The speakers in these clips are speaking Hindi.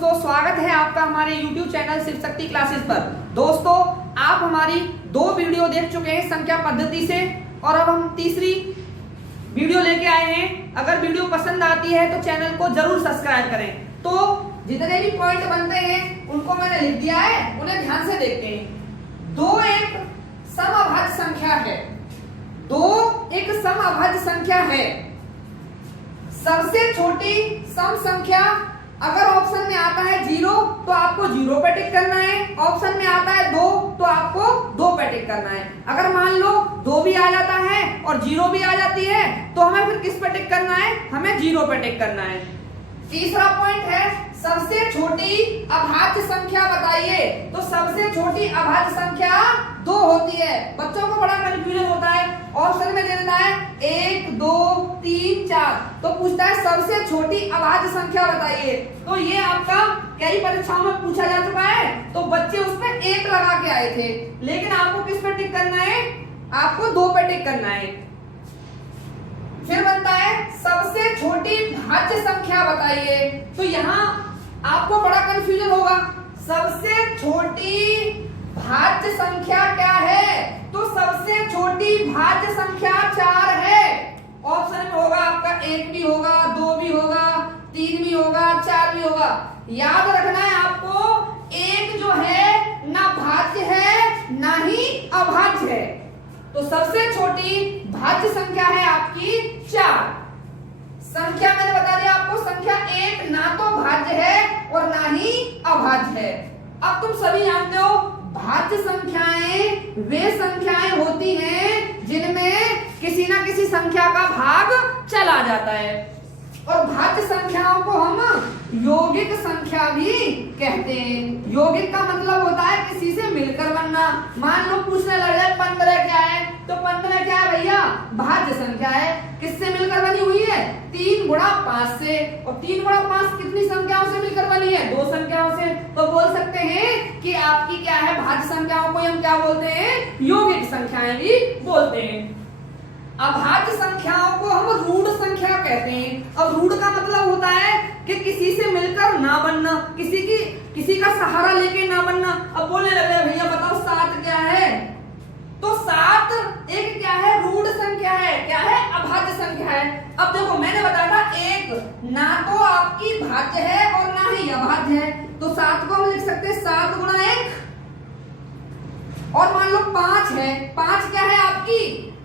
दोस्तों, स्वागत है आपका हमारे YouTube channel Shiv Shakti classes पर। दोस्तों, आप हमारी 2 वीडियो देख चुके हैं संख्या पद्धति से और अब हम तीसरी वीडियो लेके आए हैं। अगर वीडियो पसंद आती है तो चैनल को जरूर सब्सक्राइब करें। तो जितने भी पॉइंट बनते हैं उनको मैंने लिख दिया है, उन्हें ध्यान से देखते हैं। 2 एक समअभाज्य संख्या है। 2 एक समअभाज्य संख्या है। सबसे छोटी सम संख्या अगर ऑप्शन में आता है 0 तो आपको 0 पे टिक करना है। ऑप्शन में आता है 2 तो आपको 2 पे टिक करना है। अगर मान लो 2 भी आ जाता है और 0 भी आ जाती है तो हमें फिर किस पे टिक करना है? हमें 0 पे टिक करना है। तीसरा पॉइंट है सबसे छोटी अभाज्य संख्या बताइए। तो सबसे छोटी अभाज्य संख्या 2 होती है। बच्चों को बड़ा कंफ्यूजन होता है, ऑप्शन में दे देता है 1 2 3 4 तो पूछता है सबसे छोटी अभाज्य संख्या बताइए। तो ये आपका कई परीक्षाओं में पूछा जा चुका है, तो बच्चे उस पर 1 लगा के आए थे। लेकिन आपको किस पे टिक करना है? आपको 2 पे टिक करना है। फिर बनता है सबसे छोटी भाज्य संख्या बताइए। तो यहाँ आपको बड़ा कंफ्यूजन होगा, सबसे छोटी भाज्य संख्या क्या है? तो सबसे छोटी भाज्य संख्या 4 है। ऑप्शन में होगा आपका 1 भी होगा, 2 भी होगा, 3 भी होगा, 4 भी होगा। याद रखना है आपको, 1 जो है ना भाज्य है ना ही अभाज्य है। तो सबसे छोटी भाज्य संख्या है आपकी 4। संख्या मैंने बता दिया आपको, संख्या 1 ना तो भाज्य है और ना ही अभाज्य है। अब तुम सभी जानते हो भाज्य संख्याएं वे संख्याएं होती हैं जिनमें किसी ना किसी संख्या का भाग चला जाता है, और भाज्य संख्याओं को हम यौगिक संख्या भी कहते हैं। यौगिक का मतलब होता है किसी से मिलकर बनना। मान लो पूछने लग जाए 15 क्या है, तो 15 क्या है भैया? भाज्य संख्या है। किससे मिलकर बनी हुई है? 3 गुणा 5 से। और 3 गुणा 5 कितनी संख्याओं से मिलकर बनी है? 2 संख्याओं से। तो बोल सकते हैं कि आपकी क्या है? भाज्य संख्याओं को हम क्या बोलते हैं? यौगिक संख्याएं भी बोलते हैं। अभाज्य संख्याओं को हम रूढ़ संख्या कहते हैं। अब रूढ़ का मतलब होता है कि किसी से मिलकर ना बनना, किसी का सहारा लेके ना बनना। अब बोलने लग गए भैया बताओ 7 क्या है? तो 7 एक क्या है? रूढ़ संख्या है। क्या है? अभाज्य संख्या है। अब देखो मैंने बताया था 1 ना तो आपकी भाज्य है और ना ही अभाज्य है, तो 7 को हम लिख सकते हैं 7 गुणा 1। और मान लो 5 है, 5 क्या है? आपकी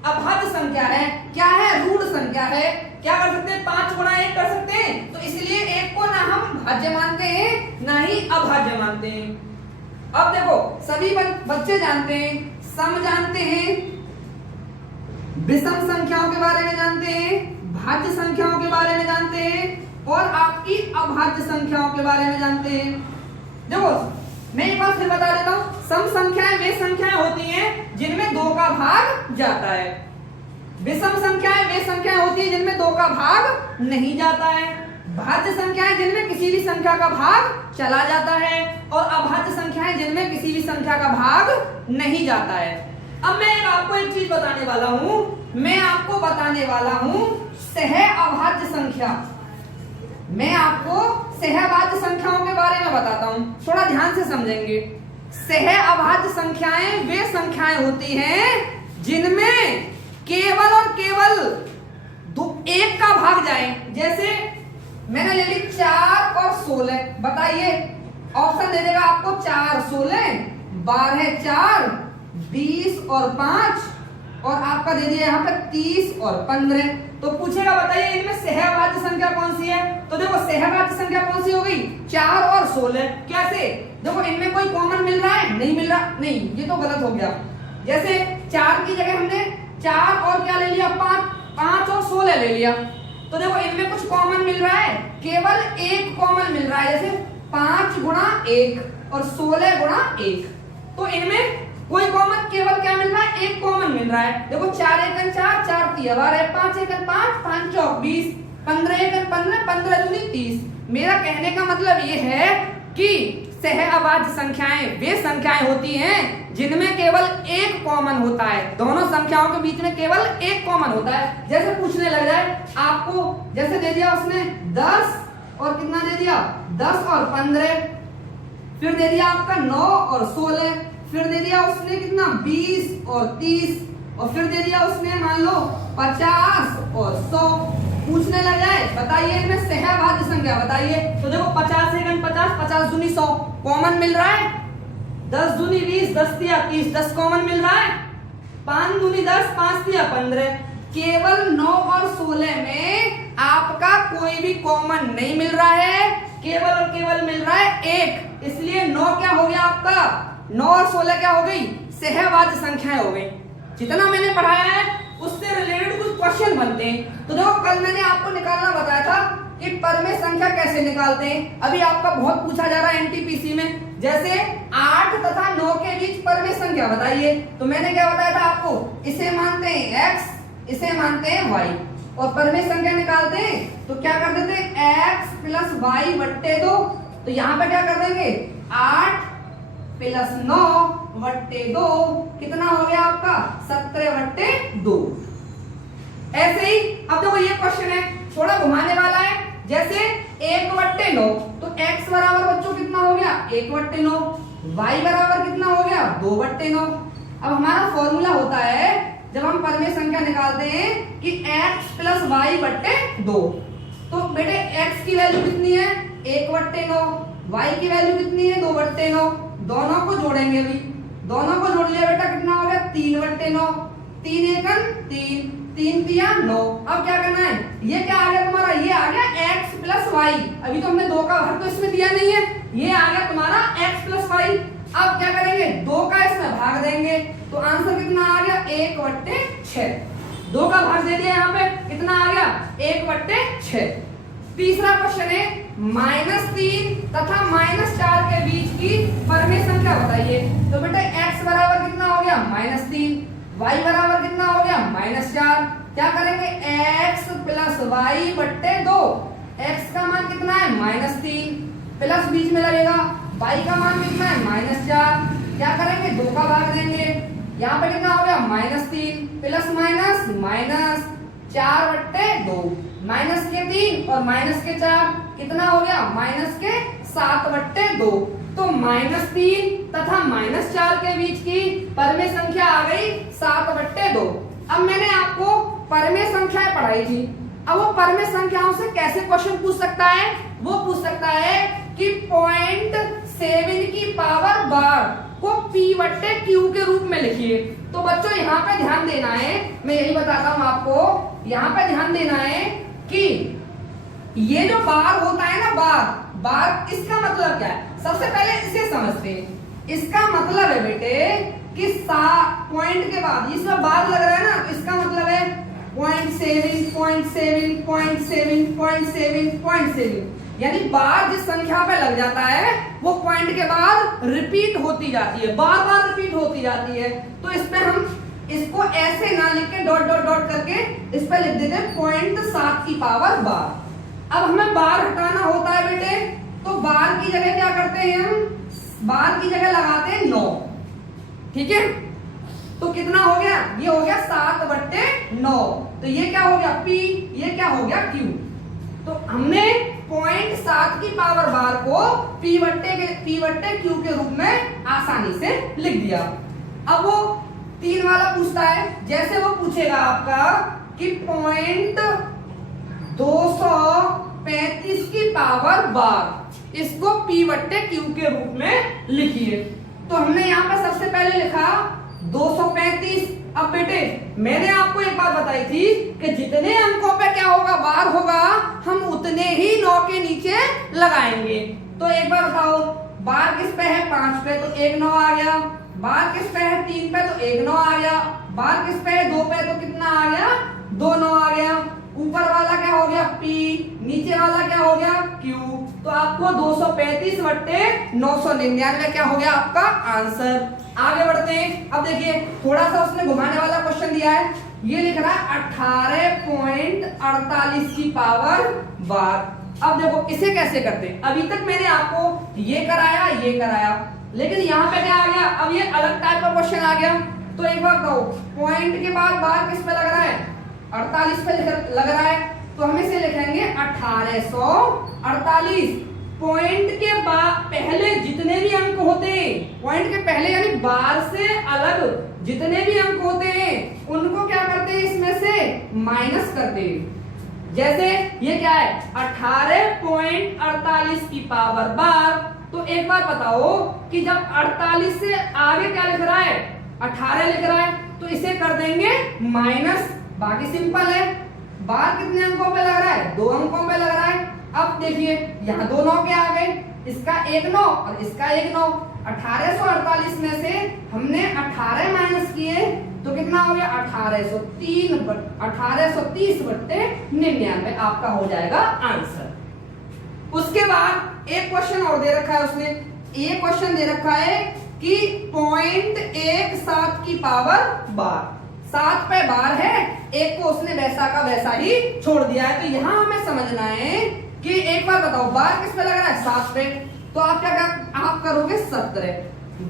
अभाज्य संख्या है। क्या है? रूढ़ संख्या है। क्या कर सकते हैं? 5 गुणा 1 कर सकते हैं। तो इसलिए 1 को ना हम भाज्य मानते हैं ना ही अभाज्य मानते हैं। अब देखो सभी बच्चे जानते हैं, सम जानते हैं, विषम संख्याओं के बारे में जानते हैं, भाज्य संख्याओं के बारे में जानते हैं और आपकी अभाज्य संख्याओं के बारे में जानते हैं। देखो मैं एक बार फिर बता देता हूं, सम संख्याएं वे संख्याएं होती हैं जिनमें 2 का भाग जाता है। विषम संख्याएं वे संख्याएं होती हैं जिनमें 2 का भाग नहीं जाता है। भाज्य संख्याएं जिनमें किसी भी संख्या का भाग चला जाता है, और अभाज्य संख्याएं जिनमें किसी भी संख्या का भाग नहीं जाता है। अब मैं आपको एक चीज बताने वाला हूं, मैं आपको बताने वाला हूं सहअभाज्य संख्या। मैं आपको सहअभाज्य संख्याओं के बारे में बताता हूं, थोड़ा ध्यान से समझेंगे। सहअभाज्य संख्याएं वे संख्याएं होती हैं जिनमें केवल और केवल 1 का भाग जाए। जैसे मैंने ले ली 4 और 16। बताइए, ऑप्शन दे देगा आपको 4 16 12 4 20 और 5, और आपका दे दिया यहाँ पे 30 और 15। तो पूछेगा बताइए इनमें सहअभाज्य संख्या कौन सी है? तो देखो सहअभाज्य संख्या कौन सी हो गई? 4 और 16। कैसे? देखो इनमें कोई कॉमन मिल रहा है? नहीं मिल रहा। नहीं, ये तो गलत हो गया। जैसे 4 की जगह हमने 4 और क्या ले लिया? 5 और 16 ले लिया। तो देखो इनमें कुछ कॉमन मिल रहा है? केवल 1 कॉमन मिल रहा है। जैसे 5 गुणा 1 और 16 गुणा 1। तो इनमें कोई कॉमन केवल क्या मिल रहा है? 1 कॉमन मिल रहा है। देखो 4 1 4 4 3 12 5 1 5 5 4 20 15 1 15 15 दूनी 30। मेरा कहने का मतलब ये है कि सहअभाज्य संख्याएं वे संख्याएं होती हैं जिनमें केवल 1 कॉमन होता है। दोनों संख्याओं के बीच में केवल 1 कॉमन होता है। जैसे पूछने लग जाए आपको, जैसे दे दिया उसने 10 और कितना दे दिया 10 और 15, फिर दे दिया आपका 9 और 16, फिर दे दिया उसने कितना 20 और 30, और फिर दे दिया उसने मान लो 50 और 100। पूछने लग जाए बताइए इनमें सहभाज्य संख्या बताइए, तो देखो 50 सेकंड 50, 50 दूनी 100 कॉमन मिल रहा है, 10 दूनी 20, 10 तिया 30, 10 कॉमन मिल रहा है, 5 दूनी 10, 5 तिया 15। केवल 9 और 16 में आपका कोई भी कॉमन नहीं मिल रहा है, केवल और केवल मिल रहा है 1, इसलिए 9 क्या हो गया आपका, 9 और 16 क्या हो गई, सहभाज्य संख्याएं हो गई। जितना मैंने पढ़ाया है उससे रिलेटेड कुछ क्वेश्चन बनते हैं। तो देखो कल मैंने आपको निकालना बताया था कि परमेय संख्या कैसे निकालते हैं, अभी आपका बहुत पूछा जा रहा है एनटीपीसी में, जैसे 8 तथा 9 के बीच परमेय संख्या बताइए। तो मैंने क्या बताया था आपको, इसे मानते हैं x, इसे मानते हैं y, और परमेय संख्या निकालते हैं तो क्या कर देते हैं x प्लस y बट्टे 2। तो यहाँ पे क्या कर देंगे 8 प्लस 9 बट्टे 2 कितना हो गया आपका 17 बट्टे 2। ऐसे ही अब देखो ये क्वेश्चन है थोड़ा घुमाने वाला है, जैसे 1 बट्टे 9, तो x बराबर बच्चों कितना हो गया 1 बट्टे 9, y बराबर कितना हो गया 2 बट्टे 9। अब हमारा फॉर्मूला होता है जब हम परमेय संख्या निकालते हैं कि x प्लस वाई बट्टे 2, तो बेटे x की वैल्यू कितनी है 1 बट्टे 9, y की वैल्यू कितनी है 2 बट्टे 9, दोनों को जोड़ेंगे अभी, दोनों को जोड़ लिया बेटा कितना हो गया 3 बट्टे 9, 3 एकन 3, 3 तिया 9। अब क्या करना है, ये क्या आ गया तुम्हारा, ये आ गया x प्लस वाई, अभी तो हमने 2 का भाग तो इसमें दिया नहीं है, ये आ गया तुम्हारा x प्लस वाई। अब क्या करेंगे 2 का इसमें भाग देंगे, तो आंसर कितना आ गया 1 बट्टे 6, 2 का भाग दे दिया यहाँ पे कितना आ गया 1 बट्टे 6। तीसरा क्वेश्चन है -3 तथा -4 के बीच की परमेय संख्या बताइए। तो बेटा x बराबर कितना हो गया -3, y बराबर कितना हो गया -4, क्या करेंगे x प्लस वाई बट्टे 2, x का मान कितना है -3, प्लस बीच में लगेगा, y का मान कितना है -4, क्या करेंगे 2 का भाग देंगे, यहाँ पे कितना हो गया -3 प्लस माइनस माइनस 4 बट्टे 2, माइनस के 3 और माइनस के 4 कितना हो गया माइनस के 7 बट्टे 2। तो -3 तथा -4 के बीच की परमेय संख्या आ गई 7 बट्टे 2। अब मैंने आपको परमेय संख्याएं पढ़ाई थी, अब वो परमेय संख्याओं से कैसे क्वेश्चन पूछ सकता है, वो पूछ सकता है कि 0.7 की पावर बार को p बट्टे q के रूप में लिखिए। तो बच्चों यहाँ पे ध्यान देना है, मैं यही बताता हूँ आपको, यहाँ पे ध्यान देना है कि ये जो बार होता है ना, बार इसका मतलब क्या है, सबसे पहले इसे समझते हैं। इसका मतलब है बेटे कि पॉइंट के बाद इसमें बार लग रहा है ना, इसका मतलब है 0.7 0.7 0.7 0.7 0.7, यानी बार जिस संख्या पे लग जाता है वो पॉइंट के बाद रिपीट होती जाती है, बार बार रिपीट होती जाती है। तो इस पे हम इसको ऐसे ना लिख के डॉट डॉट डॉट करके इस पे लिख देते हैं 0.7 की पावर बार। अब हमें बार हटाना होता है बेटे, तो बार की जगह क्या करते हैं हम, बार की जगह लगाते हैं 9, ठीक है। तो कितना हो गया, ये हो गया 7 बट्टे 9, तो ये क्या हो गया p, ये क्या हो गया q। तो हमने 0.7 की पावर बार को p बट्टे q के रूप में आसानी से लिख दिया। अब वो 3 वाला पूछता है, जैसे वो पूछेगा आपका कि 235 की पावर बार, इसको p बट्टे q के रूप में लिखिए। तो हमने यहाँ पे सबसे पहले लिखा 235। अब बेटे मैंने आपको एक बात बताई थी कि जितने अंकों पे क्या होगा बार होगा, हम उतने ही 9 के नीचे लगाएंगे। तो एक बार बताओ, बार किस पे है 5 पे, तो 1 9 आ गया, बार किस पे है 3 पे, तो 1 9 आ गया, बार किस पे है 2 पे, तो कितना आ गया 2 9 आ गया। ऊपर वाला क्या हो गया p, नीचे वाला क्या हो गया q। तो आपको 235 बट्टे 999 क्या हो गया आपका आंसर। आगे बढ़ते हैं। अब देखिए थोड़ा सा उसने घुमाने वाला क्वेश्चन दिया है, ये लिख रहा है 18.48 की पावर बार। अब देखो इसे कैसे करते हैं, अभी तक मैंने आपको ये कराया, लेकिन यहाँ पे क्या आ गया, अब ये अलग टाइप का क्वेश्चन आ गया। तो एक बार कहो, पॉइंट के बाद बार किस पे लग रहा है 48 पे लग रहा है, तो हम इसे लिखेंगे 1848। पॉइंट के पहले जितने भी अंक होते हैं, पॉइंट के पहले यानी बार से अलग जितने भी अंक होते हैं उनको क्या करते हैं, इसमें से माइनस करते हैं। जैसे ये क्या है 18.48 की पावर बार। तो एक बात बताओ कि जब 48 से आगे क्या लिख रहा है 18 लिख रहा है तो इसे कर देंगे माइनस, बाकी सिंपल है। बार कितने अंकों पे लग रहा है, 2 अंकों पे लग रहा है। अब देखिए यहाँ 2 9 के आ गए, इसका 1 9 और इसका 1 9। 1848 में से हमने 18 माइनस किए तो कितना हो गया 1830 बट्टे 99 आपका हो जाएगा आंसर। उसके बाद एक क्वेश्चन और दे रखा है उसने, ये क्वेश्चन दे रखा है कि 0.17 की पावर बार, 7 पे बार है, एक को उसने वैसा का वैसा ही छोड़ दिया है। तो यहां हमें समझना है कि एक बार बताओ बार किस पे लग रहा है 7 पे, तो आप क्या आप करोगे 17।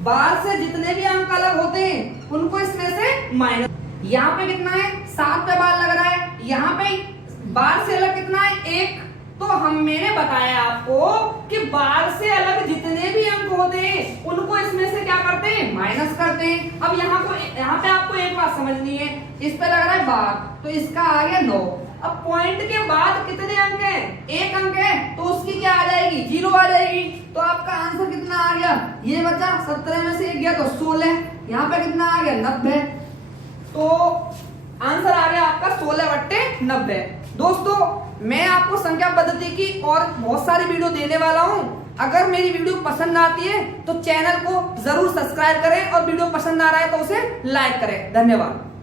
बार से जितने भी अंक अलग होते हैं उनको इसमें से माइनस। यहाँ पे कितना है 7 पे बार लग रहा है, यहाँ पे बार से अलग कितना है 1। तो मैंने बताया आपको कि बार से अलग जितने भी अंक होते हैं उनको इसमें से क्या करते हैं माइनस करते हैं। अब यहाँ पे आपको एक बात समझनी है, इस पे लग रहा है बार तो इसका आ गया 9। अब पॉइंट के बाद कितने अंक हैं, 1 अंक है तो उसकी क्या आ जाएगी 0 आ जाएगी। तो आपका आंसर कितना आ गया, ये बचा 17 में से 1 गया तो 16, यहाँ पे कितना आ गया 90। तो आंसर आ गया आपका 16/90। दोस्तों मैं आपको संख्या पद्धति की और बहुत सारी वीडियो देने वाला हूं। अगर मेरी वीडियो पसंद आती है तो चैनल को जरूर सब्सक्राइब करें और वीडियो पसंद आ रहा है तो उसे लाइक करें। धन्यवाद।